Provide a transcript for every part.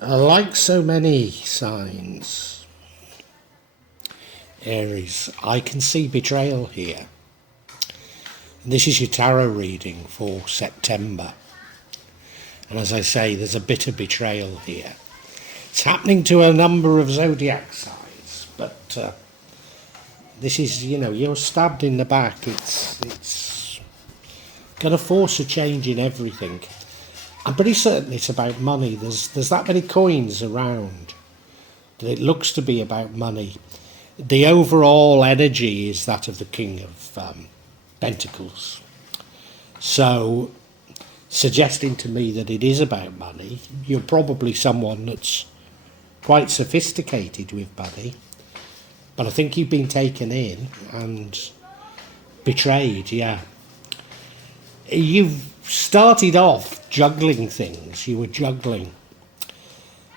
Like so many signs, Aries, I can see betrayal here. This is your tarot reading for September. And as I say, there's a bit of betrayal here. It's happening to a number of zodiac signs, but this is, you're stabbed in the back. It's going to force a change in everything. I'm pretty certain it's about money. There's that many coins around that it looks to be about money. The overall energy is that of the King of Pentacles. So, suggesting to me that it is about money. You're probably someone that's quite sophisticated with money, but I think you've been taken in and betrayed, yeah. You've started off juggling things. You were juggling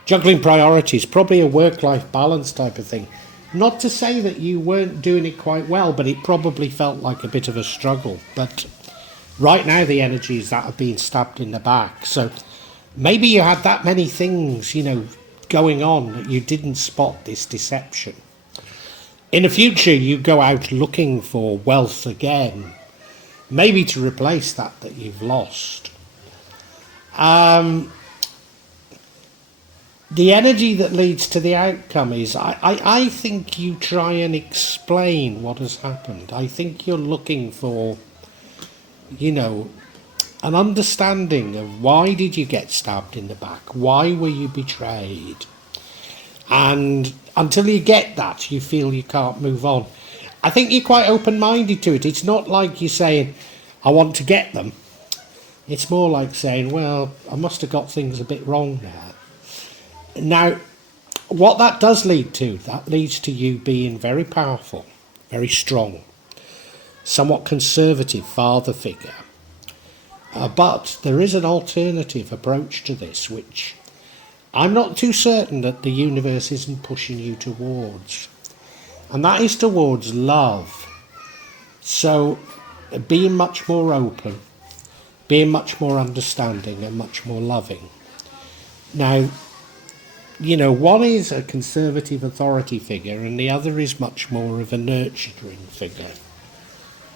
priorities, probably a work-life balance type of thing. Not to say that you weren't doing it quite well, but it probably felt like a bit of a struggle. But right now the energy is that of being stabbed in the back. So maybe you had that many things, going on that you didn't spot this deception. In the future, you go out looking for wealth again, maybe to replace that you've lost. The energy that leads to the outcome is, I think you try and explain what has happened. I think you're looking for, an understanding of why did you get stabbed in the back? Why were you betrayed? And until you get that, you feel you can't move on. I think you're quite open-minded to it. It's not like you're saying, I want to get them. It's more like saying, well, I must have got things a bit wrong there. Now, what that does lead to, that leads to you being very powerful, very strong, somewhat conservative father figure. But there is an alternative approach to this, which I'm not too certain that the universe isn't pushing you towards. And that is towards love. So, being much more open, being much more understanding and much more loving. Now, one is a conservative authority figure and the other is much more of a nurturing figure.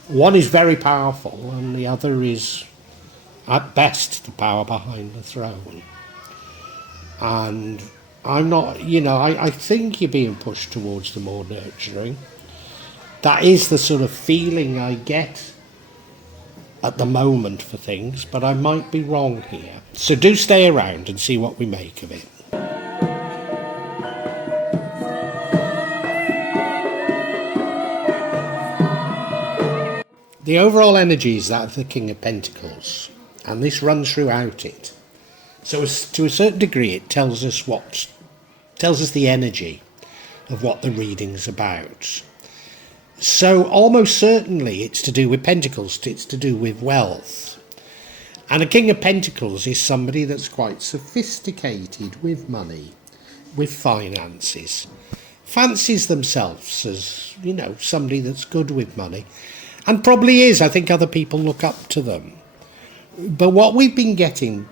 One is very powerful and the other is, at best, the power behind the throne. And I'm not, I think you're being pushed towards the more nurturing. That is the sort of feeling I get at the moment for things, but I might be wrong here. So do stay around and see what we make of it. The overall energy is that of the King of Pentacles, and this runs throughout it. So to a certain degree it tells us the energy of what the reading's about. So almost certainly it's to do with Pentacles, it's to do with wealth. And a King of Pentacles is somebody that's quite sophisticated with money, with finances, fancies themselves as, somebody that's good with money. And probably is. I think other people look up to them. But what we've been getting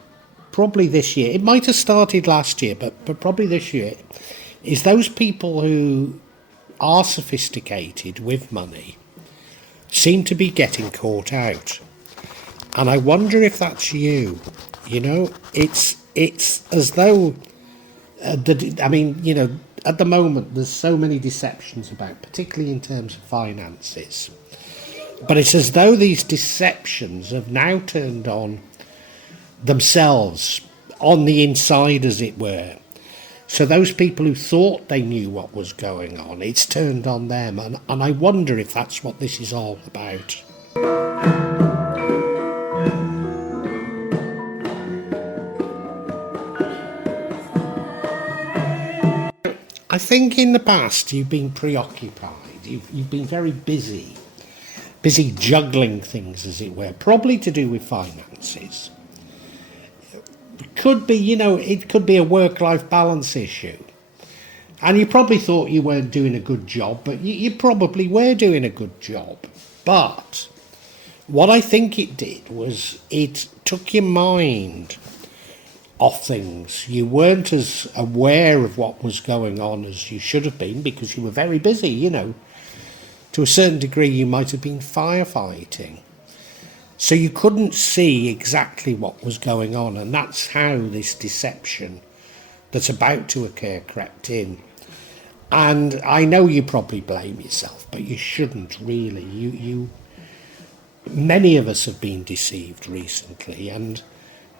probably this year, it might have started last year, but probably this year, is those people who are sophisticated with money seem to be getting caught out. And I wonder if that's you. It's as though, at the moment there's so many deceptions about, particularly in terms of finances. But it's as though these deceptions have now turned on themselves, on the inside as it were. So those people who thought they knew what was going on, it's turned on them. And I wonder if that's what this is all about. I think in the past you've been preoccupied. You've been very busy juggling things, as it were, probably to do with finances. Could be, it could be a work-life balance issue. And you probably thought you weren't doing a good job, but you probably were doing a good job. But what I think it did was it took your mind of things. You weren't as aware of what was going on as you should have been because you were very busy, To a certain degree, you might have been firefighting. So you couldn't see exactly what was going on, and that's how this deception that's about to occur crept in. And I know you probably blame yourself, but you shouldn't really. Many of us have been deceived recently, and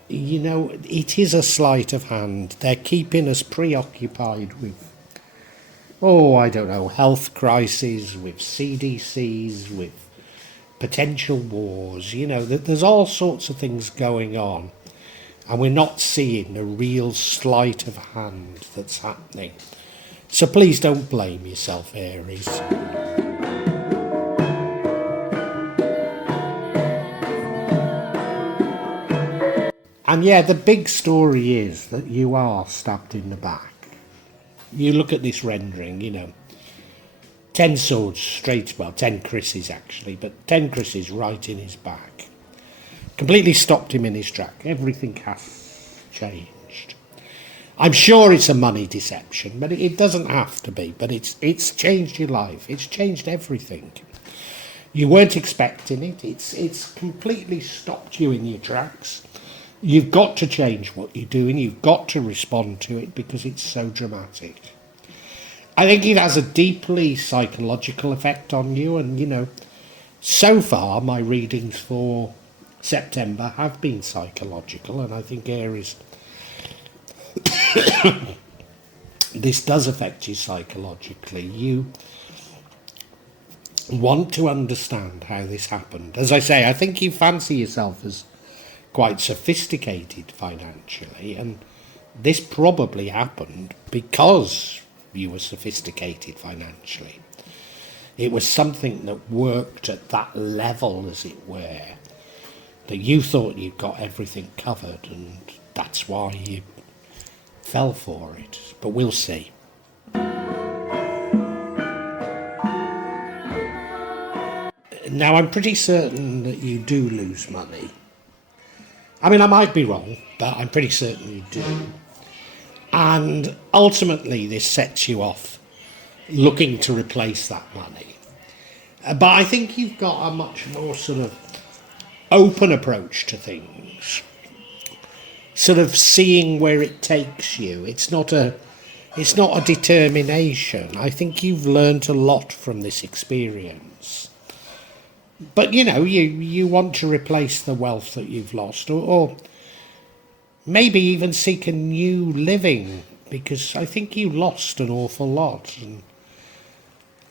it is a sleight of hand. They're keeping us preoccupied with, I don't know, health crises, with CDCs, with potential wars. There's all sorts of things going on, and we're not seeing a real sleight of hand that's happening. So please don't blame yourself, Aries. And yeah, the big story is that you are stabbed in the back. You look at this rendering, 10 swords straight, 10 krises actually, but 10 krises right in his back. Completely stopped him in his track. Everything has changed. I'm sure it's a money deception, but it doesn't have to be. But it's changed your life. It's changed everything. You weren't expecting it. It's completely stopped you in your tracks. You've got to change what you're doing. You've got to respond to it because it's so dramatic. I think it has a deeply psychological effect on you. And, so far my readings for September have been psychological. And I think Aries, this does affect you psychologically. You want to understand how this happened. As I say, I think you fancy yourself as quite sophisticated financially, and this probably happened because you were sophisticated financially. It was something that worked at that level, as it were, that you thought you'd got everything covered, and that's why you fell for it. But we'll see. Now, I'm pretty certain that you do lose money. I mean, I might be wrong, but I'm pretty certain you do. And ultimately, this sets you off looking to replace that money. But I think you've got a much more sort of open approach to things. Sort of seeing where it takes you. It's not a determination. I think you've learned a lot from this experience. But, you want to replace the wealth that you've lost, or maybe even seek a new living, because I think you lost an awful lot.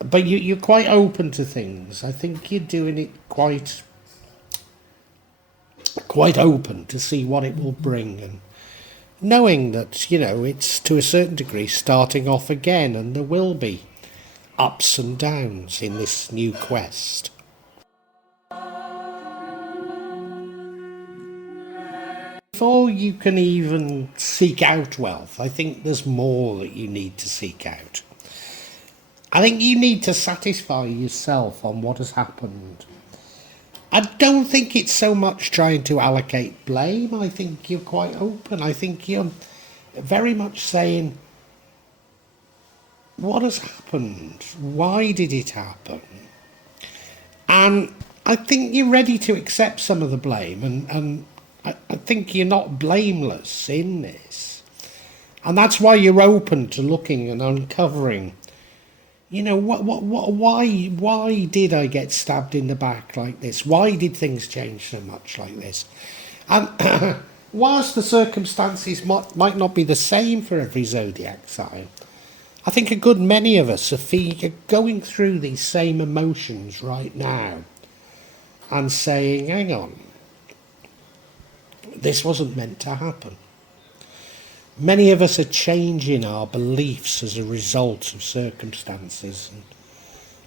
But you're quite open to things. I think you're doing it quite open to see what it will bring, and knowing that, it's to a certain degree starting off again, and there will be ups and downs in this new quest. Before you can even seek out wealth, I think there's more that you need to seek out. I think you need to satisfy yourself on what has happened. I don't think it's so much trying to allocate blame. I think you're quite open. I think you're very much saying, what has happened? Why did it happen? And I think you're ready to accept some of the blame, and I think you're not blameless in this. And that's why you're open to looking and uncovering, why did I get stabbed in the back like this? Why did things change so much like this? And whilst the circumstances might not be the same for every zodiac sign, I think a good many of us are going through these same emotions right now and saying, hang on, this wasn't meant to happen. Many of us are changing our beliefs as a result of circumstances. And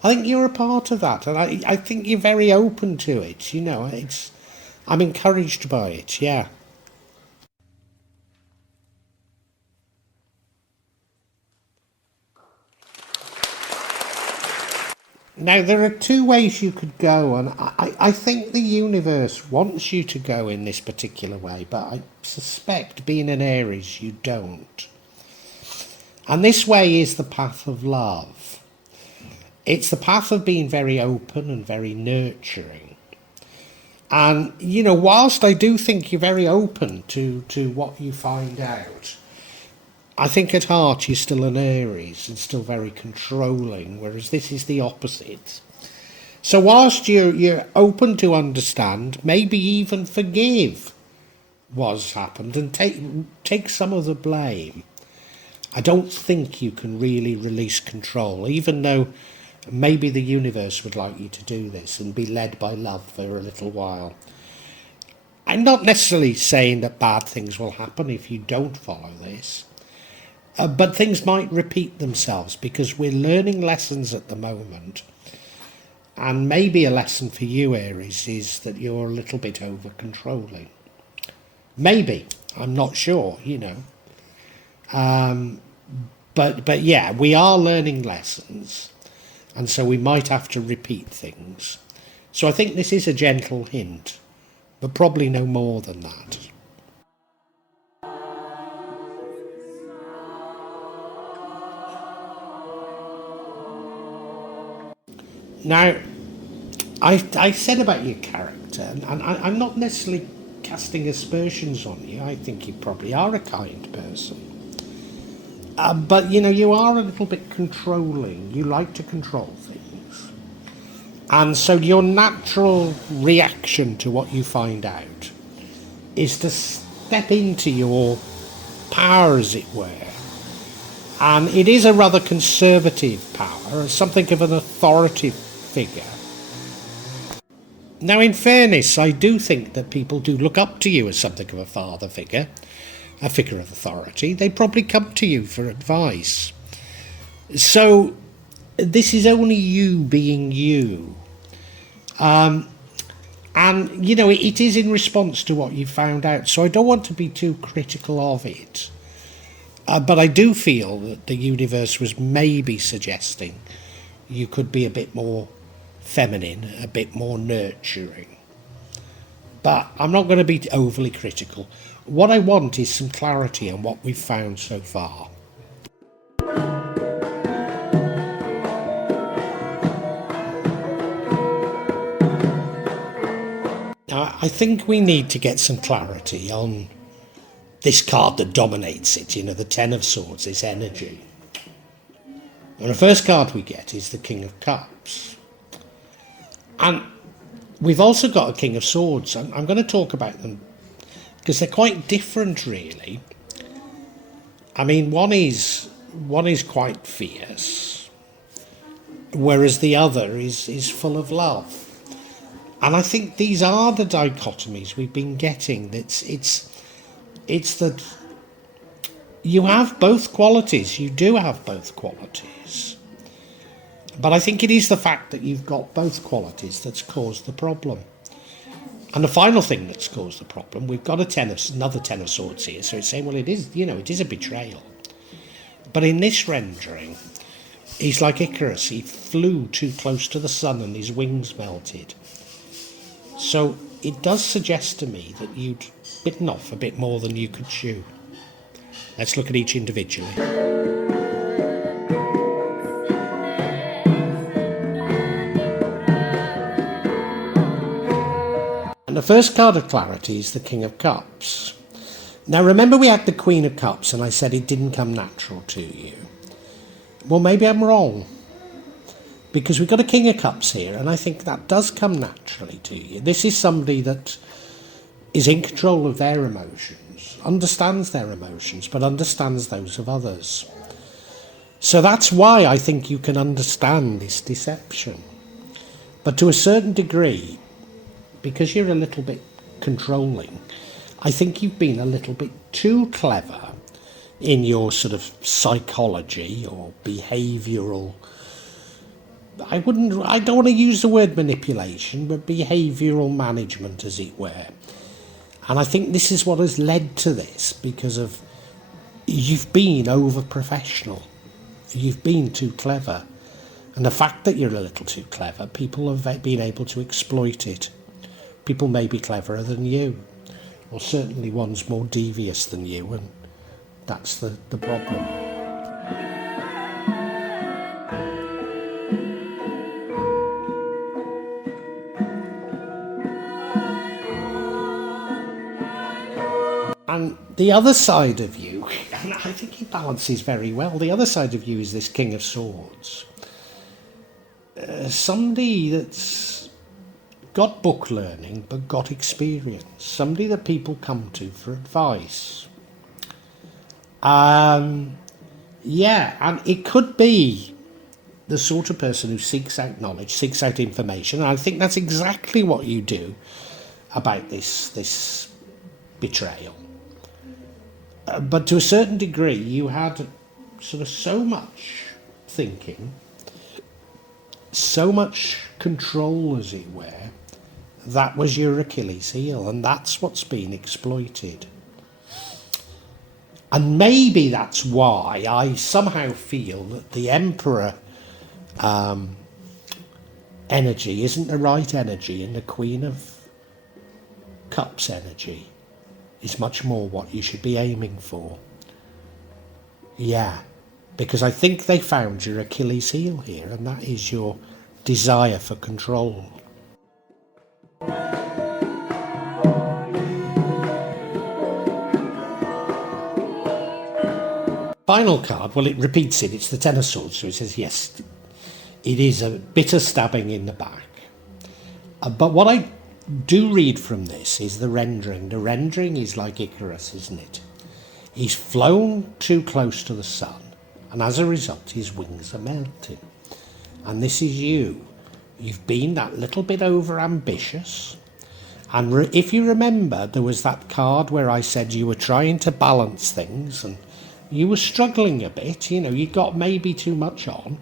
I think you're a part of that, and I think you're very open to it. I'm encouraged by it, yeah. Now, there are two ways you could go, and I think the universe wants you to go in this particular way, but I suspect, being an Aries, you don't. And this way is the path of love. It's the path of being very open and very nurturing. And, you know, whilst I do think you're very open to what you find out, I think at heart you're still an Aries and still very controlling, whereas this is the opposite. So whilst you're open to understand, maybe even forgive what's happened and take some of the blame, I don't think you can really release control, even though maybe the universe would like you to do this and be led by love for a little while. I'm not necessarily saying that bad things will happen if you don't follow this. But things might repeat themselves because we're learning lessons at the moment. And maybe a lesson for you, Aries, is that you're a little bit over-controlling. Maybe. I'm not sure, you know. But yeah, we are learning lessons. And so we might have to repeat things. So I think this is a gentle hint, but probably no more than that. Now, I said about your character, and I'm not necessarily casting aspersions on you. I think you probably are a kind person. But, you know, you are a little bit controlling. You like to control things. And so your natural reaction to what you find out is to step into your power, as it were. And it is a rather conservative power, something of an authoritative figure. Now, in fairness, I do think that people do look up to you as something of a father figure, a figure of authority. They probably come to you for advice. So this is only you being you. And, you know, it is in response to what you found out. So I don't want to be too critical of it. But I do feel that the universe was maybe suggesting you could be a bit more feminine, a bit more nurturing. But I'm not going to be overly critical. What I want is some clarity on what we've found so far. Now, I think we need to get some clarity on this card that dominates it, you know, the Ten of Swords, this energy. And the first card we get is the King of Cups. And we've also got a King of Swords. I'm going to talk about them because they're quite different, really. I mean, one is quite fierce, whereas the other is full of love. And I think these are the dichotomies we've been getting. It's that you have both qualities. You do have both qualities. But I think it is the fact that you've got both qualities that's caused the problem. And the final thing that's caused the problem, we've got another Ten of Swords here. So it's saying, well, it is, you know, it is a betrayal. But in this rendering, he's like Icarus. He flew too close to the sun and his wings melted. So it does suggest to me that you'd bitten off a bit more than you could chew. Let's look at each individually. And the first card of clarity is the King of Cups. Now remember we had the Queen of Cups and I said it didn't come natural to you. Well, maybe I'm wrong. Because we've got a King of Cups here and I think that does come naturally to you. This is somebody that is in control of their emotions, understands their emotions, but understands those of others. So that's why I think you can understand this deception. But to a certain degree, because you're a little bit controlling, I think you've been a little bit too clever in your sort of psychology or behavioural. I don't want to use the word manipulation, but behavioural management, as it were. And I think this is what has led to this, because of you've been over professional. You've been too clever. And the fact that you're a little too clever, people have been able to exploit it. People may be cleverer than you, or certainly one's more devious than you, and that's the problem. And the other side of you, and I think he balances very well, the other side of you is this King of Swords. Somebody that's got book learning but got experience. Somebody that people come to for advice. Yeah, and it could be the sort of person who seeks out knowledge, seeks out information. And I think that's exactly what you do about this betrayal. But to a certain degree, you had sort of so much thinking, so much control, as it were, that was your Achilles heel, and that's what's been exploited. And maybe that's why I somehow feel that the Emperor energy isn't the right energy, and the Queen of Cups energy is much more what you should be aiming for. Yeah, because I think they found your Achilles heel here, and that is your desire for control. Final card, well, it repeats it. It's the Ten of Swords, so it says, yes, it is a bitter stabbing in the back. But what I do read from this is the rendering. The rendering is like Icarus, isn't it? He's flown too close to the sun, and as a result, his wings are melting. And this is you. You've been that little bit over-ambitious. And if you remember, there was that card where I said you were trying to balance things, and you were struggling a bit. You know, you got maybe too much on.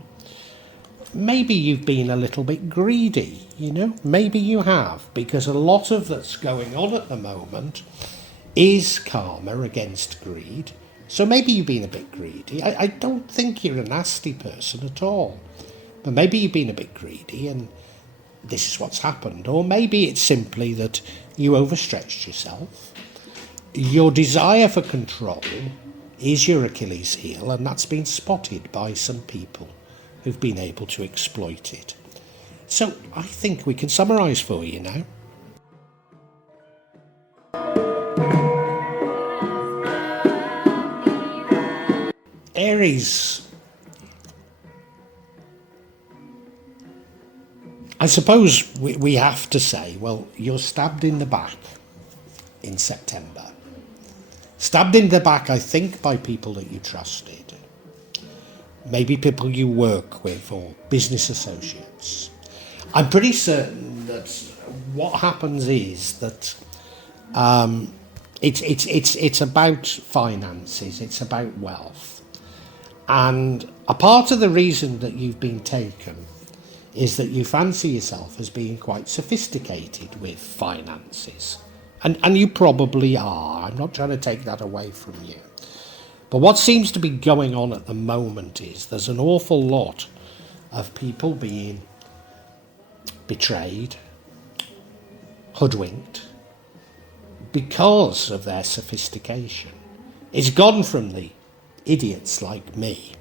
Maybe you've been a little bit greedy, you know, maybe you have, because a lot of that's going on at the moment is karma against greed. So maybe you've been a bit greedy. I don't think you're a nasty person at all, but maybe you've been a bit greedy and this is what's happened. Or maybe it's simply that you overstretched yourself. Your desire for control is your Achilles heel, and that's been spotted by some people who've been able to exploit it. So I think we can summarise for you now. Aries. I suppose we have to say, well, you're stabbed in the back in September. Stabbed in the back, I think, by people that you trusted. Maybe people you work with or business associates. I'm pretty certain that what happens is that it's about finances, it's about wealth. And a part of the reason that you've been taken is that you fancy yourself as being quite sophisticated with finances. And you probably are. I'm not trying to take that away from you. But what seems to be going on at the moment is there's an awful lot of people being betrayed, hoodwinked, because of their sophistication. It's gone from the idiots like me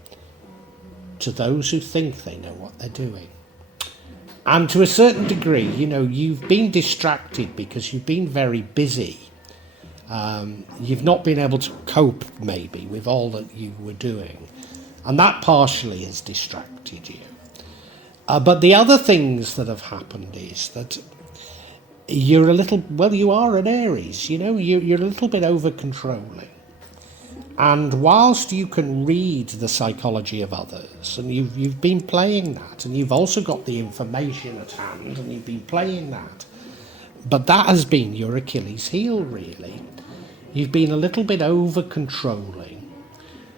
to those who think they know what they're doing. And to a certain degree, you know, you've been distracted because you've been very busy. You've not been able to cope, maybe, with all that you were doing. And that partially has distracted you. But the other things that have happened is that you're a little, well, you are an Aries, you know, you're a little bit over-controlling. And whilst you can read the psychology of others, and you've been playing that, and you've also got the information at hand, and you've been playing that, but that has been your Achilles heel, really. You've been a little bit over-controlling,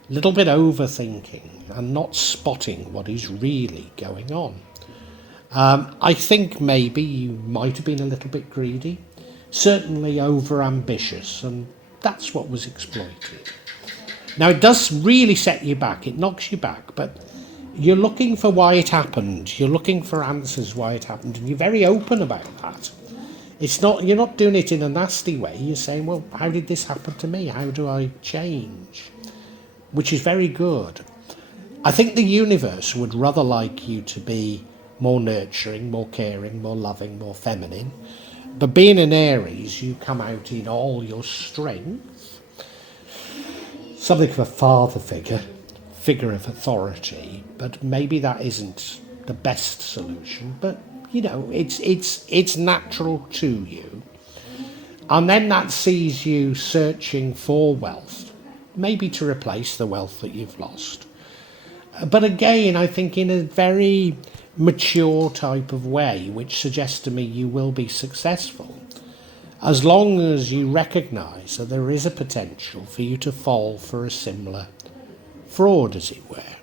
a little bit overthinking, and not spotting what is really going on. I think maybe you might have been a little bit greedy, certainly over-ambitious, and that's what was exploited. Now, it does really set you back, it knocks you back, but you're looking for why it happened. You're looking for answers why it happened, and you're very open about that. It's not, you're not doing it in a nasty way. You're saying, well, how did this happen to me? How do I change? Which is very good. I think the universe would rather like you to be more nurturing, more caring, more loving, more feminine. But being an Aries, you come out in all your strength. Something of a father figure of authority, but maybe that isn't the best solution. But you know, it's natural to you, and then that sees you searching for wealth, maybe to replace the wealth that you've lost. But again, I think in a very mature type of way, which suggests to me you will be successful, as long as you recognise that there is a potential for you to fall for a similar fraud, as it were.